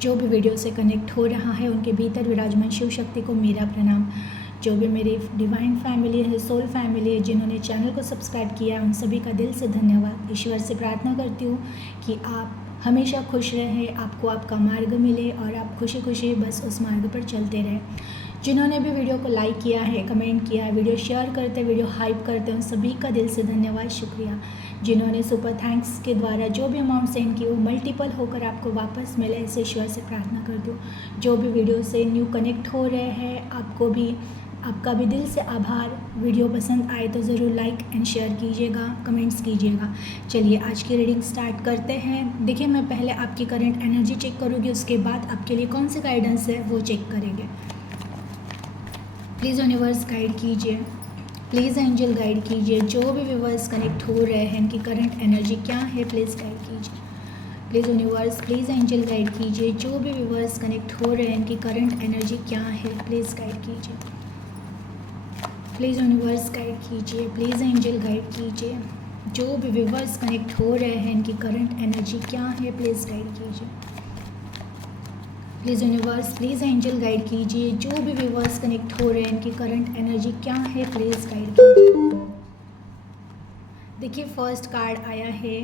जो भी वीडियो से कनेक्ट हो रहा है उनके भीतर विराजमान शिव शक्ति को मेरा प्रणाम। जो भी मेरी डिवाइन फैमिली है, सोल फैमिली है, जिन्होंने चैनल को सब्सक्राइब किया उन सभी का दिल से धन्यवाद। ईश्वर से प्रार्थना करती हूँ कि आप हमेशा खुश रहें, आपको आपका मार्ग मिले और आप खुशी खुशी बस उस मार्ग पर चलते रहें। जिन्होंने भी वीडियो को लाइक किया है, कमेंट किया है, वीडियो शेयर करते, वीडियो हाइप करते हैं, उन सभी का दिल से धन्यवाद, शुक्रिया। जिन्होंने सुपर थैंक्स के द्वारा जो भी अमाउंट सेंड की वो मल्टीपल होकर आपको वापस मिले, ऐसे ईश्वर से प्रार्थना कर दूँ। जो भी वीडियो से न्यू कनेक्ट हो रहे हैं आपको भी, आपका भी दिल से आभार। वीडियो पसंद आए तो ज़रूर लाइक एंड शेयर कीजिएगा, कमेंट्स कीजिएगा। चलिए आज की रीडिंग स्टार्ट करते हैं। देखिए, मैं पहले आपकी करंट एनर्जी चेक करूँगी, उसके बाद आपके लिए कौन से गाइडेंस है वो चेक करेंगे। प्लीज़ यूनिवर्स गाइड कीजिए, प्लीज़ एंजल गाइड कीजिए। जो भी व्यूअर्स कनेक्ट हो रहे हैं इनकी करंट एनर्जी क्या है, प्लीज़ गाइड कीजिए। Please universe, please angel guide कीजिए। जो भी व्यूअर्स कनेक्ट हो रहे हैं इनकी करंट एनर्जी क्या है, प्लीज़ गाइड कीजिए। प्लीज़ यूनिवर्स गाइड कीजिए, प्लीज़ एंजल गाइड कीजिए। जो भी व्यूअर्स कनेक्ट हो रहे हैं इनकी करंट एनर्जी क्या है, प्लीज़ गाइड कीजिए। Please universe, please angel guide कीजिए। जो भी व्यूअर्स कनेक्ट हो रहे हैं इनकी करंट एनर्जी क्या है, प्लीज़ गाइड कीजिए। देखिए, फर्स्ट कार्ड आया है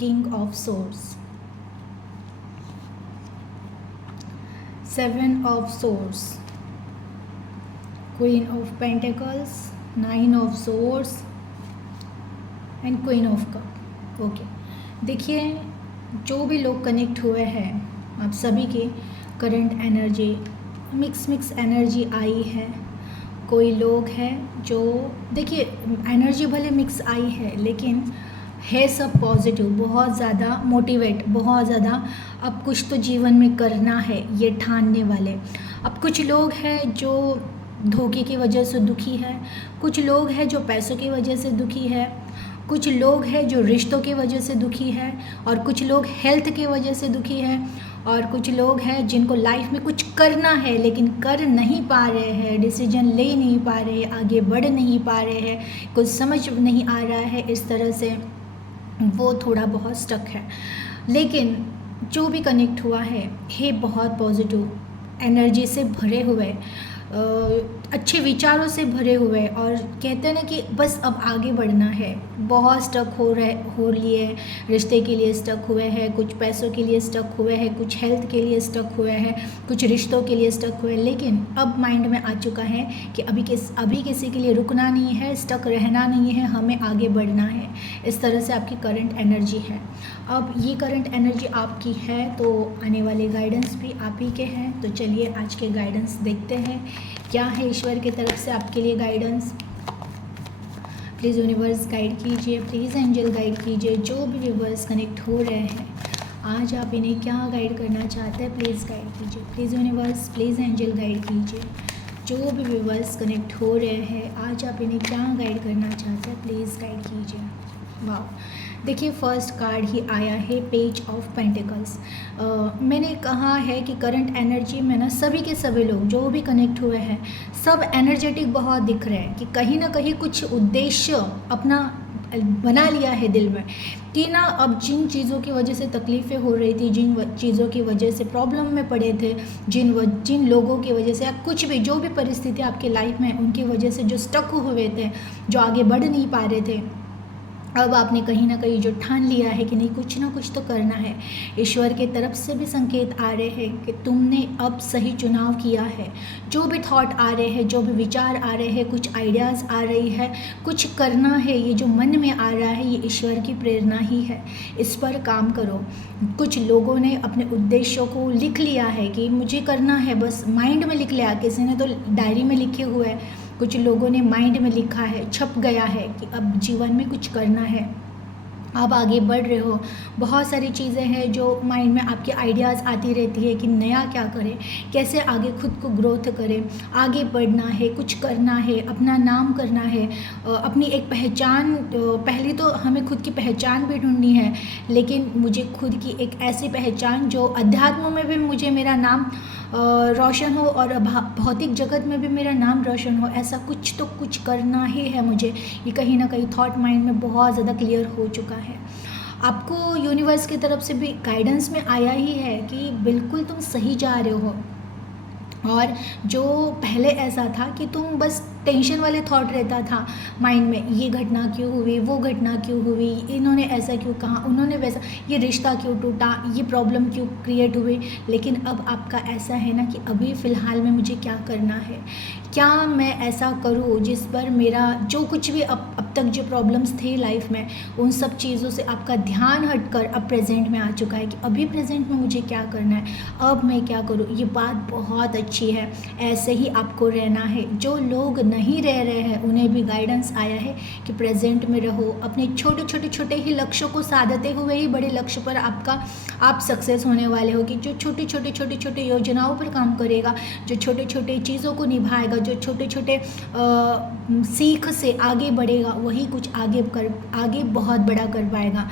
king of swords, 7 of swords, queen of pentacles, 9 of swords and queen of cup. Okay, देखिए जो भी लोग कनेक्ट हुए हैं आप सभी के करंट एनर्जी मिक्स एनर्जी आई है। कोई लोग हैं जो, देखिए एनर्जी भले मिक्स आई है लेकिन है सब पॉजिटिव, बहुत ज़्यादा मोटिवेट, बहुत ज़्यादा अब कुछ तो जीवन में करना है ये ठानने वाले। अब कुछ लोग हैं जो धोखे की वजह से दुखी है, कुछ लोग हैं जो पैसों की वजह से दुखी है, कुछ लोग हैं जो रिश्तों की वजह से दुखी है, और कुछ लोग हेल्थ की वजह से दुखी है, और कुछ लोग हैं जिनको लाइफ में कुछ करना है लेकिन कर नहीं पा रहे हैं, डिसीजन ले नहीं पा रहे, आगे बढ़ नहीं पा रहे हैं, कुछ समझ नहीं आ रहा है, इस तरह से वो थोड़ा बहुत स्टक है। लेकिन जो भी कनेक्ट हुआ है बहुत पॉजिटिव एनर्जी से भरे हुए, अच्छे विचारों से भरे हुए, और कहते हैं ना कि बस अब आगे बढ़ना है। बहुत स्टक हो लिए, रिश्ते के लिए स्टक हुए हैं, कुछ पैसों के लिए स्टक हुए हैं, कुछ हेल्थ के लिए स्टक हुए हैं, कुछ रिश्तों के लिए स्टक हुए, लेकिन अब माइंड में आ चुका है कि अभी किसी के लिए रुकना नहीं है, स्टक रहना नहीं है, हमें आगे बढ़ना है। इस तरह से आपकी करंट एनर्जी है। अब ये करंट एनर्जी आपकी है तो आने वाले गाइडेंस भी आप ही के हैं। तो चलिए आज के गाइडेंस देखते हैं क्या है ईश्वर की तरफ से आपके लिए गाइडेंस। प्लीज़ यूनिवर्स गाइड कीजिए, प्लीज़ एंजल गाइड कीजिए। जो भी व्यूअर्स कनेक्ट हो रहे हैं आज आप इन्हें क्या गाइड करना चाहते हैं, प्लीज़ गाइड कीजिए। Please universe, please angel guide कीजिए। जो भी व्यूअर्स कनेक्ट हो रहे हैं आज आप इन्हें क्या गाइड करना चाहते हैं, प्लीज़ गाइड कीजिए। वाह, देखिए फर्स्ट कार्ड ही आया है पेज ऑफ पेंटिकल्स। मैंने कहा है कि करंट एनर्जी में ना सभी लोग जो भी कनेक्ट हुए हैं सब एनर्जेटिक बहुत दिख रहे हैं कि कहीं ना कहीं कुछ उद्देश्य अपना बना लिया है दिल में कि ना अब जिन चीज़ों की वजह से तकलीफ़ें हो रही थी, जिन चीज़ों की वजह से प्रॉब्लम में पड़े थे, जिन लोगों की वजह से या कुछ भी जो भी परिस्थिति आपकी लाइफ में उनकी वजह से जो स्टक हुए थे, जो आगे बढ़ नहीं पा रहे थे, अब आपने कहीं ना कहीं जो ठान लिया है कि नहीं कुछ ना कुछ तो करना है। ईश्वर की तरफ से भी संकेत आ रहे हैं कि तुमने अब सही चुनाव किया है। जो भी थॉट आ रहे हैं, जो भी विचार आ रहे हैं, कुछ आइडियाज़ आ रही है, कुछ करना है, ये जो मन में आ रहा है ये ईश्वर की प्रेरणा ही है। इस पर काम करो। कुछ लोगों ने अपने उद्देश्यों को लिख लिया है कि मुझे करना है, बस माइंड में लिख लिया, किसी ने तो डायरी में लिखे हुए है, कुछ लोगों ने माइंड में लिखा है, छप गया है कि अब जीवन में कुछ करना है, आप आगे बढ़ रहे हो। बहुत सारी चीज़ें हैं जो माइंड में आपके आइडियाज़ आती रहती है कि नया क्या करें, कैसे आगे खुद को ग्रोथ करें, आगे बढ़ना है, कुछ करना है, अपना नाम करना है, अपनी एक पहचान। पहले तो हमें खुद की पहचान भी ढूंढनी है, लेकिन मुझे खुद की एक ऐसी पहचान जो अध्यात्म में भी मुझे मेरा नाम रोशन हो और भौतिक जगत में भी मेरा नाम रोशन हो, ऐसा कुछ तो कुछ करना ही है मुझे। ये कहीं ना कहीं थॉट माइंड में बहुत ज़्यादा क्लियर हो चुका है। आपको यूनिवर्स की तरफ से भी गाइडेंस में आया ही है कि बिल्कुल तुम सही जा रहे हो। और जो पहले ऐसा था कि तुम बस टेंशन वाले थॉट रहता था माइंड में, ये घटना क्यों हुई, वो घटना क्यों हुई, इन्होंने ऐसा क्यों कहा, उन्होंने वैसा, ये रिश्ता क्यों टूटा, ये प्रॉब्लम क्यों क्रिएट हुई। लेकिन अब आपका ऐसा है ना कि अभी फ़िलहाल में मुझे क्या करना है, क्या मैं ऐसा करूँ जिस पर मेरा जो कुछ भी अब तक जो प्रॉब्लम्स थे लाइफ में, उन सब चीज़ों से आपका ध्यान हटकर अब प्रेजेंट में आ चुका है कि अभी प्रेजेंट में मुझे क्या करना है, अब मैं क्या करूँ। ये बात बहुत अच्छी है, ऐसे ही आपको रहना है। जो लोग नहीं रह रहे हैं उन्हें भी गाइडेंस आया है कि प्रेजेंट में रहो, अपने छोटे ही लक्ष्यों को साधते हुए ही बड़े लक्ष्य पर आप सक्सेस होने वाले हो। कि जो छोटे योजनाओं पर काम करेगा, जो छोटे चीज़ों को निभाएगा, जो छोटे सीख से आगे बढ़ेगा, वही कुछ आगे बहुत बड़ा कर पाएगा।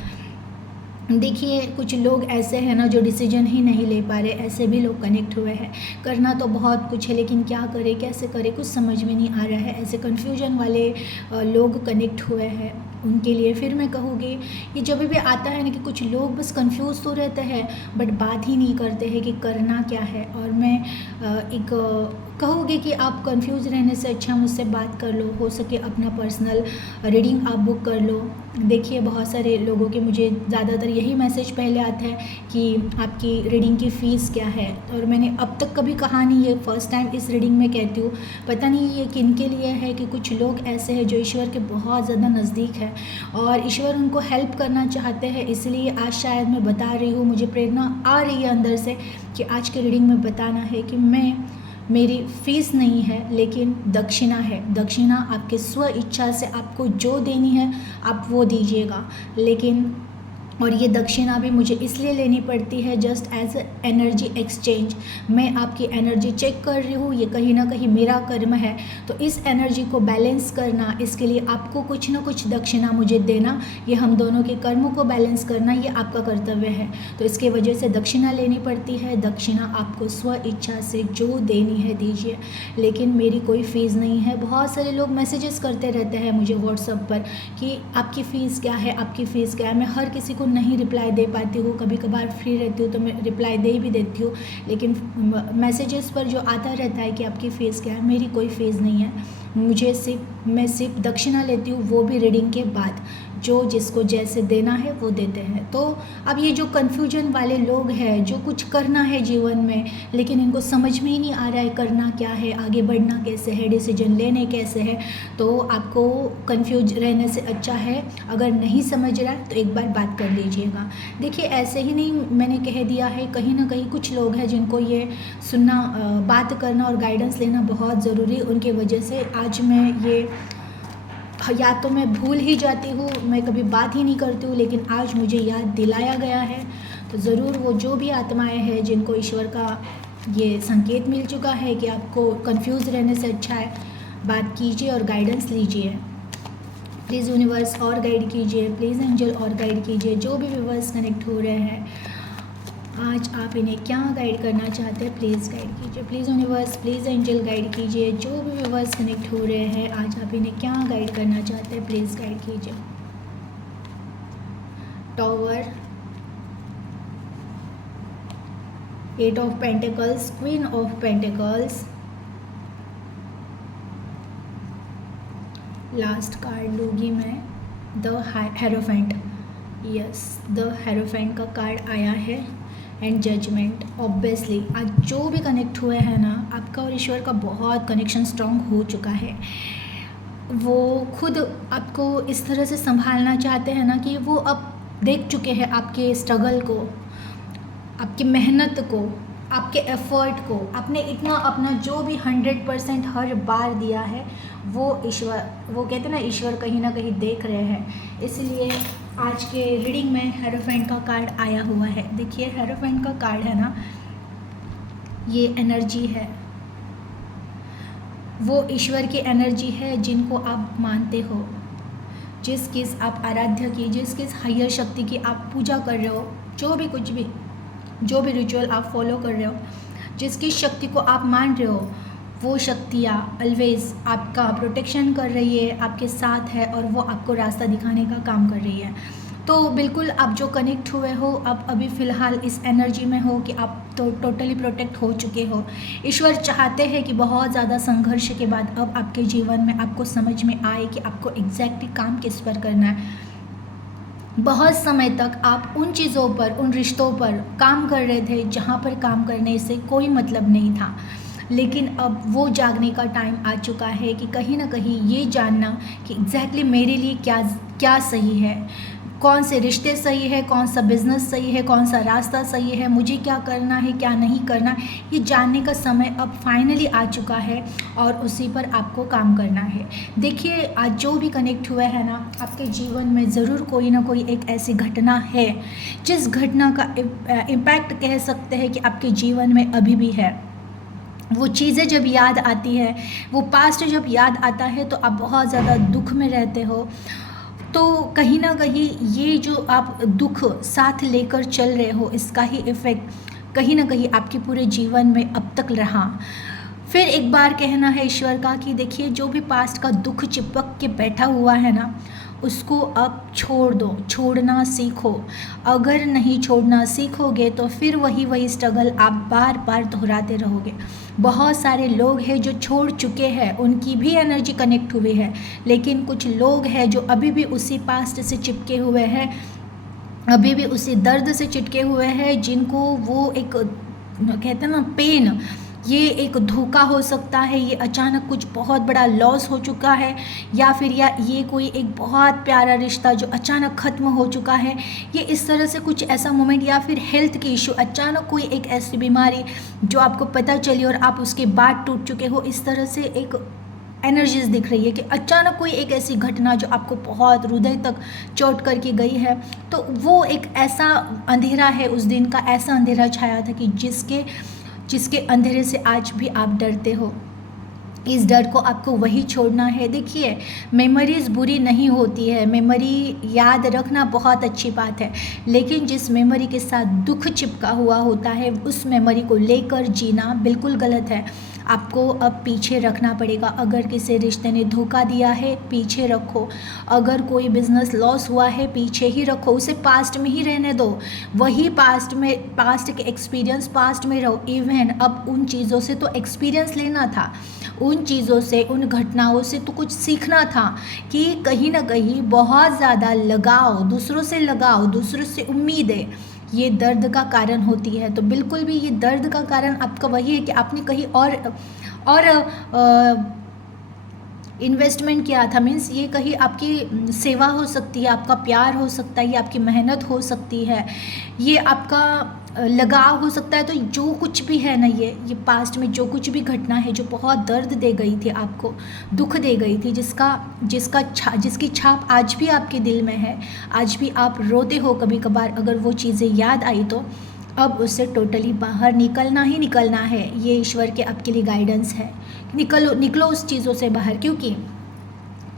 देखिए कुछ लोग ऐसे हैं ना जो डिसीजन ही नहीं ले पा रहे, ऐसे भी लोग कनेक्ट हुए हैं। करना तो बहुत कुछ है लेकिन क्या करें, कैसे करें, कुछ समझ में नहीं आ रहा है। ऐसे कन्फ्यूजन वाले लोग कनेक्ट हुए हैं। उनके लिए फिर मैं कहूँगी, ये जब भी आता है ना कि कुछ लोग बस कंफ्यूज तो रहते हैं बट बात ही नहीं करते हैं कि करना क्या है। और मैं कहूँगी कि आप कंफ्यूज रहने से अच्छा मुझसे बात कर लो, हो सके अपना पर्सनल रीडिंग आप बुक कर लो। देखिए बहुत सारे लोगों के मुझे ज़्यादातर यही मैसेज पहले आता है कि आपकी रीडिंग की फ़ीस क्या है। और मैंने अब तक कभी कहा नहीं, ये फर्स्ट टाइम इस रीडिंग में कहती हूँ। पता नहीं ये किन के लिए है कि कुछ लोग ऐसे हैं जो ईश्वर के बहुत ज़्यादा नज़दीक है और ईश्वर उनको हेल्प करना चाहते हैं, इसलिए आज शायद मैं बता रही हूँ। मुझे प्रेरणा आ रही है अंदर से कि आज के रीडिंग में बताना है कि मेरी फ़ीस नहीं है लेकिन दक्षिणा है। दक्षिणा आपके स्व इच्छा से आपको जो देनी है आप वो दीजिएगा। लेकिन और ये दक्षिणा भी मुझे इसलिए लेनी पड़ती है जस्ट एज एनर्जी एक्सचेंज। मैं आपकी एनर्जी चेक कर रही हूँ, ये कहीं ना कहीं मेरा कर्म है, तो इस एनर्जी को बैलेंस करना, इसके लिए आपको कुछ ना कुछ दक्षिणा मुझे देना, ये हम दोनों के कर्मों को बैलेंस करना ये आपका कर्तव्य है। तो इसके वजह से दक्षिणा लेनी पड़ती है। दक्षिणा आपको स्व इच्छा से जो देनी है दीजिए, लेकिन मेरी कोई फ़ीस नहीं है। बहुत सारे लोग मैसेजेस करते रहते हैं मुझे व्हाट्सएप पर कि आपकी फ़ीस क्या है, आपकी फ़ीस क्या है। मैं हर किसी को नहीं रिप्लाई दे पाती हूँ, कभी कभार फ्री रहती हूँ तो मैं रिप्लाई दे भी देती हूँ, लेकिन मैसेजेस पर जो आता रहता है कि आपकी फ़ीस क्या है, मेरी कोई फ़ीस नहीं है। मैं सिर्फ दक्षिणा लेती हूँ, वो भी रीडिंग के बाद। जो जिसको जैसे देना है वो देते हैं। तो अब ये जो कन्फ्यूजन वाले लोग हैं, जो कुछ करना है जीवन में लेकिन इनको समझ में ही नहीं आ रहा है करना क्या है, आगे बढ़ना कैसे है, डिसीजन लेने कैसे है, तो आपको कन्फ्यूज रहने से अच्छा है अगर नहीं समझ रहा है तो एक बार बात कर लीजिएगा। देखिए ऐसे ही नहीं मैंने कह दिया है, कहीं ना कहीं कुछ लोग हैं जिनको ये सुनना, बात करना और गाइडेंस लेना बहुत ज़रूरी है। उनकी वजह से आज मैं ये, या तो मैं भूल ही जाती हूँ, मैं कभी बात ही नहीं करती हूँ, लेकिन आज मुझे याद दिलाया गया है। तो ज़रूर वो जो भी आत्माएं हैं जिनको ईश्वर का ये संकेत मिल चुका है कि आपको कंफ्यूज रहने से अच्छा है बात कीजिए और गाइडेंस लीजिए। प्लीज़ यूनिवर्स और गाइड कीजिए, प्लीज़ एंजल और गाइड कीजिए। जो भी व्यूअर्स कनेक्ट हो रहे हैं आज आप इन्हें क्या गाइड करना चाहते हैं, प्लीज़ गाइड कीजिए। Please universe, please angel guide कीजिए। जो भी व्यूअर्स कनेक्ट हो रहे हैं आज आप इन्हें क्या गाइड करना चाहते हैं, प्लीज़ गाइड कीजिए। Tower, 8 of pentacles, queen of pentacles, last card लूँगी मैं, the hierophant. Yes, the hierophant का कार्ड आया है एंड जजमेंट। ऑब्वियसली आज जो भी कनेक्ट हुए हैं ना, आपका और ईश्वर का बहुत कनेक्शन स्ट्रांग हो चुका है। वो खुद आपको इस तरह से संभालना चाहते हैं ना कि वो अब देख चुके हैं आपके स्ट्रगल को, आपकी मेहनत को, आपके एफर्ट को। आपने इतना अपना जो भी 100% हर बार दिया है वो ईश्वर, वो कहते हैं ना ईश्वर कहीं ना कहीं देख रहे हैं। इसलिए आज के रीडिंग में हेरोफेंट का कार्ड आया हुआ है। देखिए हेरोफेंट का कार्ड है ना, ये एनर्जी है, वो ईश्वर की एनर्जी है जिनको आप मानते हो, जिस आप आराध्य की, जिस हायर शक्ति की आप पूजा कर रहे हो, जो भी रिचुअल आप फॉलो कर रहे हो, जिसकी शक्ति को आप मान रहे हो, वो शक्तियाँ ऑलवेज आपका प्रोटेक्शन कर रही है, आपके साथ है और वो आपको रास्ता दिखाने का काम कर रही है। तो बिल्कुल आप जो कनेक्ट हुए हो, आप अभी फ़िलहाल इस एनर्जी में हो कि आप तो टोटली प्रोटेक्ट हो चुके हो। ईश्वर चाहते हैं कि बहुत ज़्यादा संघर्ष के बाद अब आपके जीवन में आपको समझ में आए कि आपको एग्जैक्टली काम किस पर करना है। बहुत समय तक आप उन चीज़ों पर, उन रिश्तों पर काम कर रहे थे जहाँ पर काम करने से कोई मतलब नहीं था, लेकिन अब वो जागने का टाइम आ चुका है कि कहीं ना कहीं ये जानना कि एग्जैक्टली मेरे लिए क्या क्या सही है, कौन से रिश्ते सही है, कौन सा बिजनेस सही है, कौन सा रास्ता सही है, मुझे क्या करना है क्या नहीं करना, ये जानने का समय अब फाइनली आ चुका है और उसी पर आपको काम करना है। देखिए, आज जो भी कनेक्ट हुआ है ना, आपके जीवन में ज़रूर कोई ना कोई एक ऐसी घटना है जिस घटना का इम्पैक्ट कह सकते हैं कि आपके जीवन में अभी भी है। वो चीज़ें जब याद आती है, वो पास्ट जब याद आता है तो आप बहुत ज़्यादा दुख में रहते हो। तो कहीं ना कहीं ये जो आप दुख साथ लेकर चल रहे हो, इसका ही इफ़ेक्ट कहीं ना कहीं आपके पूरे जीवन में अब तक रहा। फिर एक बार कहना है ईश्वर का कि देखिए, जो भी पास्ट का दुख चिपक के बैठा हुआ है ना, उसको अब छोड़ दो, छोड़ना सीखो। अगर नहीं छोड़ना सीखोगे तो फिर वही स्ट्रगल आप बार बार दोहराते रहोगे। बहुत सारे लोग हैं जो छोड़ चुके हैं, उनकी भी एनर्जी कनेक्ट हुई है, लेकिन कुछ लोग हैं जो अभी भी उसी पास्ट से चिपके हुए हैं, अभी भी उसी दर्द से चिपके हुए हैं, जिनको वो एक कहते हैं ना पेन, ये एक धोखा हो सकता है, ये अचानक कुछ बहुत बड़ा लॉस हो चुका है, या फिर ये कोई एक बहुत प्यारा रिश्ता जो अचानक ख़त्म हो चुका है, ये इस तरह से कुछ ऐसा मोमेंट, या फिर हेल्थ की इशू, अचानक कोई एक ऐसी बीमारी जो आपको पता चली और आप उसके बाद टूट चुके हो। इस तरह से एक एनर्जीज दिख रही है कि अचानक कोई एक ऐसी घटना जो आपको बहुत हृदय तक चोट करके गई है। तो वो एक ऐसा अंधेरा है, उस दिन का ऐसा अंधेरा छाया था कि जिसके अंधेरे से आज भी आप डरते हो। इस डर को आपको वही छोड़ना है। देखिए, मेमोरीज़ बुरी नहीं होती है, मेमोरी याद रखना बहुत अच्छी बात है, लेकिन जिस मेमोरी के साथ दुख चिपका हुआ होता है, उस मेमोरी को लेकर जीना बिल्कुल गलत है। आपको अब पीछे रखना पड़ेगा। अगर किसी रिश्ते ने धोखा दिया है, पीछे रखो। अगर कोई बिजनेस लॉस हुआ है, पीछे ही रखो, उसे पास्ट में ही रहने दो। वही पास्ट के एक्सपीरियंस पास्ट में रहो। इवन अब उन चीज़ों से तो एक्सपीरियंस लेना था, उन चीज़ों से, उन घटनाओं से तो कुछ सीखना था कि कहीं ना कहीं बहुत ज़्यादा लगाव, दूसरों से लगाव, दूसरों से उम्मीदें, ये दर्द का कारण होती है। तो बिल्कुल भी ये दर्द का कारण आपका वही है कि आपने कहीं और इन्वेस्टमेंट किया था। मीन्स ये कहीं आपकी सेवा हो सकती है, आपका प्यार हो सकता है, ये आपकी मेहनत हो सकती है, ये आपका लगाव हो सकता है। तो जो कुछ भी है ना, ये पास्ट में जो कुछ भी घटना है जो बहुत दर्द दे गई थी, आपको दुख दे गई थी, जिसकी छाप आज भी आपके दिल में है, आज भी आप रोते हो कभी कभार, अगर वो चीज़ें याद आई तो अब उससे टोटली बाहर निकलना ही निकलना है। ये ईश्वर के आपके लिए गाइडेंस है। निकलो उस चीज़ों से बाहर, क्योंकि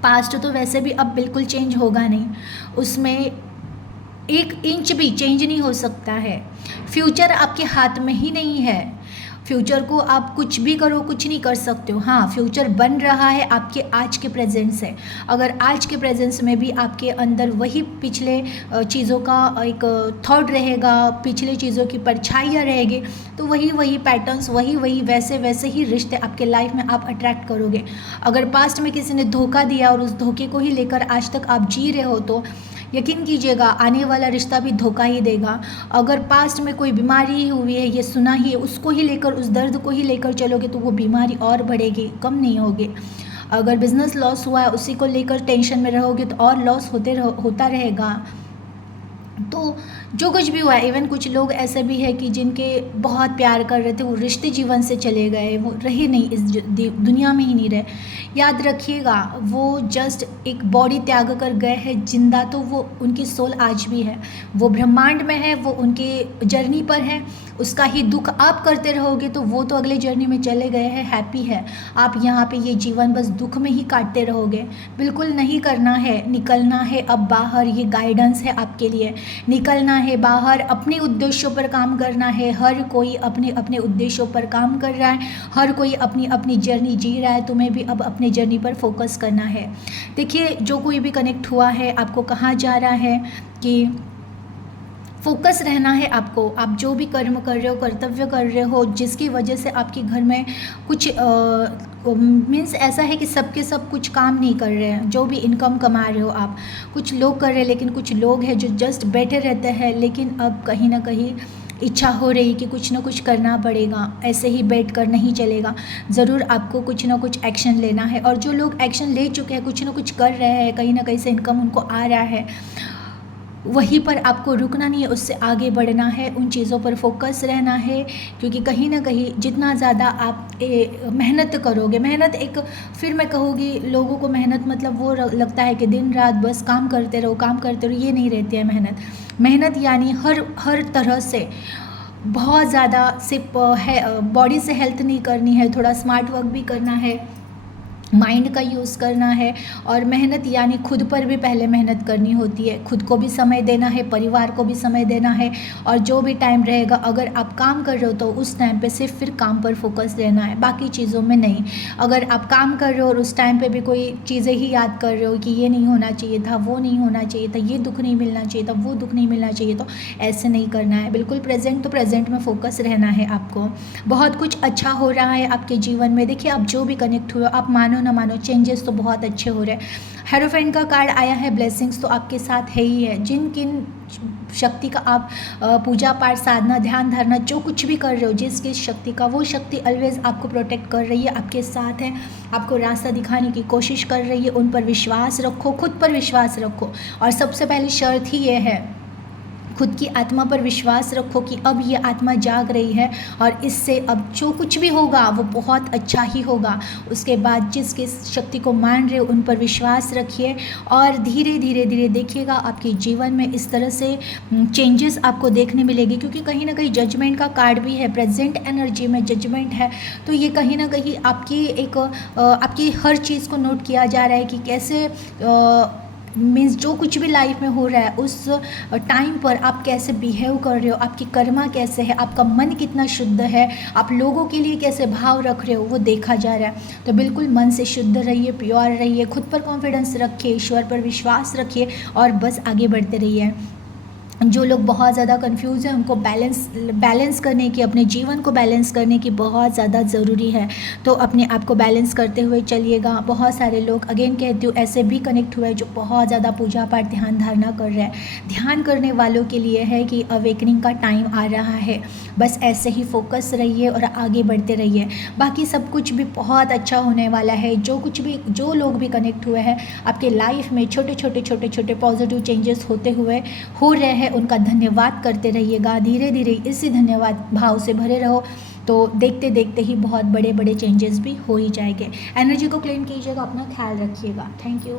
पास्ट तो वैसे भी अब बिल्कुल चेंज होगा नहीं, उसमें 1 इंच भी चेंज नहीं हो सकता है। फ्यूचर आपके हाथ में ही नहीं है। फ्यूचर को आप कुछ भी करो, कुछ नहीं कर सकते हो। हाँ, फ्यूचर बन रहा है आपके आज के प्रेजेंस से। अगर आज के प्रेजेंस में भी आपके अंदर वही पिछले चीज़ों का एक थॉट रहेगा, पिछले चीज़ों की परछाइयाँ रहेगी, तो वही पैटर्न्स, वही वैसे ही रिश्ते आपके लाइफ में आप अट्रैक्ट करोगे। अगर पास्ट में किसी ने धोखा दिया और उस धोखे को ही लेकर आज तक आप जी रहे हो, तो यकीन कीजिएगा आने वाला रिश्ता भी धोखा ही देगा। अगर पास्ट में कोई बीमारी हुई है, ये सुना ही है, उसको ही लेकर, उस दर्द को ही लेकर चलोगे तो वो बीमारी और बढ़ेगी, कम नहीं होगी। अगर बिजनेस लॉस हुआ है, उसी को लेकर टेंशन में रहोगे तो और लॉस होता रहेगा। तो जो कुछ भी हुआ है, इवन कुछ लोग ऐसे भी है कि जिनके बहुत प्यार कर रहे थे, वो रिश्ते जीवन से चले गए, वो रहे नहीं, इस दुनिया में ही नहीं रहे। याद रखिएगा, वो जस्ट एक बॉडी त्याग कर गए हैं, जिंदा तो वो, उनकी सोल आज भी है, वो ब्रह्मांड में है, वो उनके जर्नी पर है, उसका ही दुख आप करते रहोगे तो वो तो अगले जर्नी में चले गए हैं, हैप्पी है। आप यहाँ पे ये जीवन बस दुख में ही काटते रहोगे, बिल्कुल नहीं करना है। निकलना है अब बाहर, ये गाइडेंस है आपके लिए। निकलना है बाहर, अपने उद्देश्यों पर काम करना है। हर कोई अपने अपने उद्देश्यों पर काम कर रहा है, हर कोई अपनी अपनी जर्नी जी रहा है। तुम्हें भी अब अपने जर्नी पर फोकस करना है। देखिए, जो कोई भी कनेक्ट हुआ है, आपको कहा जा रहा है कि फोकस रहना है आपको। आप जो भी कर्म कर रहे हो, कर्तव्य कर रहे हो, जिसकी वजह से आपके घर में कुछ मीन्स ऐसा है कि सबके सब कुछ काम नहीं कर रहे हैं। जो भी इनकम कमा रहे हो आप, कुछ लोग कर रहे हैं, लेकिन कुछ लोग हैं जो जस्ट बैठे रहते हैं। लेकिन अब कहीं ना कहीं इच्छा हो रही कि कुछ ना कुछ करना पड़ेगा, ऐसे ही बैठ कर नहीं चलेगा, ज़रूर आपको कुछ ना कुछ एक्शन लेना है। और जो लोग एक्शन ले चुके हैं, कुछ ना कुछ कर रहे हैं, कहीं ना कहीं से इनकम उनको आ रहा है, वहीं पर आपको रुकना नहीं है, उससे आगे बढ़ना है, उन चीज़ों पर फोकस रहना है। क्योंकि कहीं ना कहीं जितना ज़्यादा आप मेहनत करोगे, मेहनत एक, फिर मैं कहूँगी लोगों को मेहनत मतलब वो लगता है कि दिन रात बस काम करते रहो, काम करते रहो, ये नहीं रहती है मेहनत। मेहनत यानी हर तरह से बहुत ज़्यादा सिर्फ है बॉडी से हेल्थ नहीं करनी है, थोड़ा स्मार्ट वर्क भी करना है, माइंड का यूज़ करना है। और मेहनत यानी खुद पर भी पहले मेहनत करनी होती है, खुद को भी समय देना है, परिवार को भी समय देना है। और जो भी टाइम रहेगा, अगर आप काम कर रहे हो तो उस टाइम पे सिर्फ फिर काम पर फोकस रहना है, बाकी चीज़ों में नहीं। अगर आप काम कर रहे हो और उस टाइम पे भी कोई चीज़ें ही याद कर रहे हो कि ये नहीं होना चाहिए था, वो नहीं होना चाहिए था, ये दुख नहीं मिलना चाहिए था, वो दुख नहीं मिलना चाहिए, तो ऐसे नहीं करना है। बिल्कुल प्रेजेंट, तो प्रेजेंट में फोकस रहना है आपको। बहुत कुछ अच्छा हो रहा है आपके जीवन में। देखिए, आप जो भी कनेक्ट हुए, आप मानो ना मानो, चेंजेस तो बहुत अच्छे हो रहे हैं। हेरोफेंट का कार्ड आया है, ब्लेसिंग्स तो आपके साथ है ही है। जिन किन शक्ति का आप पूजा पाठ, साधना, ध्यान धारणा जो कुछ भी कर रहे हो, जिस किस शक्ति का, वो शक्ति ऑलवेज आपको प्रोटेक्ट कर रही है, आपके साथ है, आपको रास्ता दिखाने की कोशिश कर रही है। उन पर विश्वास रखो, खुद पर विश्वास रखो। और सबसे पहली शर्त ही ये है, खुद की आत्मा पर विश्वास रखो कि अब ये आत्मा जाग रही है और इससे अब जो कुछ भी होगा वो बहुत अच्छा ही होगा। उसके बाद जिस किस शक्ति को मान रहे हो उन पर विश्वास रखिए और धीरे धीरे धीरे देखिएगा आपके जीवन में इस तरह से चेंजेस आपको देखने मिलेगी। क्योंकि कहीं ना कहीं जजमेंट का कार्ड भी है, प्रेजेंट एनर्जी में जजमेंट है, तो ये कहीं ना कहीं आपकी एक आपकी हर चीज़ को नोट किया जा रहा है कि कैसे मीन्स जो कुछ भी लाइफ में हो रहा है उस टाइम पर आप कैसे बिहेव कर रहे हो, आपकी कर्मा कैसे है, आपका मन कितना शुद्ध है, आप लोगों के लिए कैसे भाव रख रहे हो, वो देखा जा रहा है। तो बिल्कुल मन से शुद्ध रहिए, प्योर रहिए, खुद पर कॉन्फिडेंस रखिए, ईश्वर पर विश्वास रखिए और बस आगे बढ़ते रहिए। जो लोग बहुत ज़्यादा कंफ्यूज हैं उनको बैलेंस करने की, अपने जीवन को बैलेंस करने की बहुत ज़्यादा ज़रूरी है। तो अपने आप को बैलेंस करते हुए चलिएगा। बहुत सारे लोग, अगेन कहती हूँ, ऐसे भी कनेक्ट हुए जो बहुत ज़्यादा पूजा पाठ, ध्यान धारणा कर रहे हैं। ध्यान करने वालों के लिए है कि अवेकनिंग का टाइम आ रहा है, बस ऐसे ही फोकस रहिए और आगे बढ़ते रहिए। बाकी सब कुछ भी बहुत अच्छा होने वाला है। जो लोग भी कनेक्ट हुए हैं आपके लाइफ में छोटे छोटे पॉजिटिव चेंजेस होते हुए हो रहे हैं, उनका धन्यवाद करते रहिएगा। धीरे धीरे इसी धन्यवाद भाव से भरे रहो तो देखते देखते ही बहुत बड़े बड़े चेंजेस भी हो ही जाएंगे। एनर्जी को क्लेम कीजिएगा, अपना ख्याल रखिएगा। Thank you.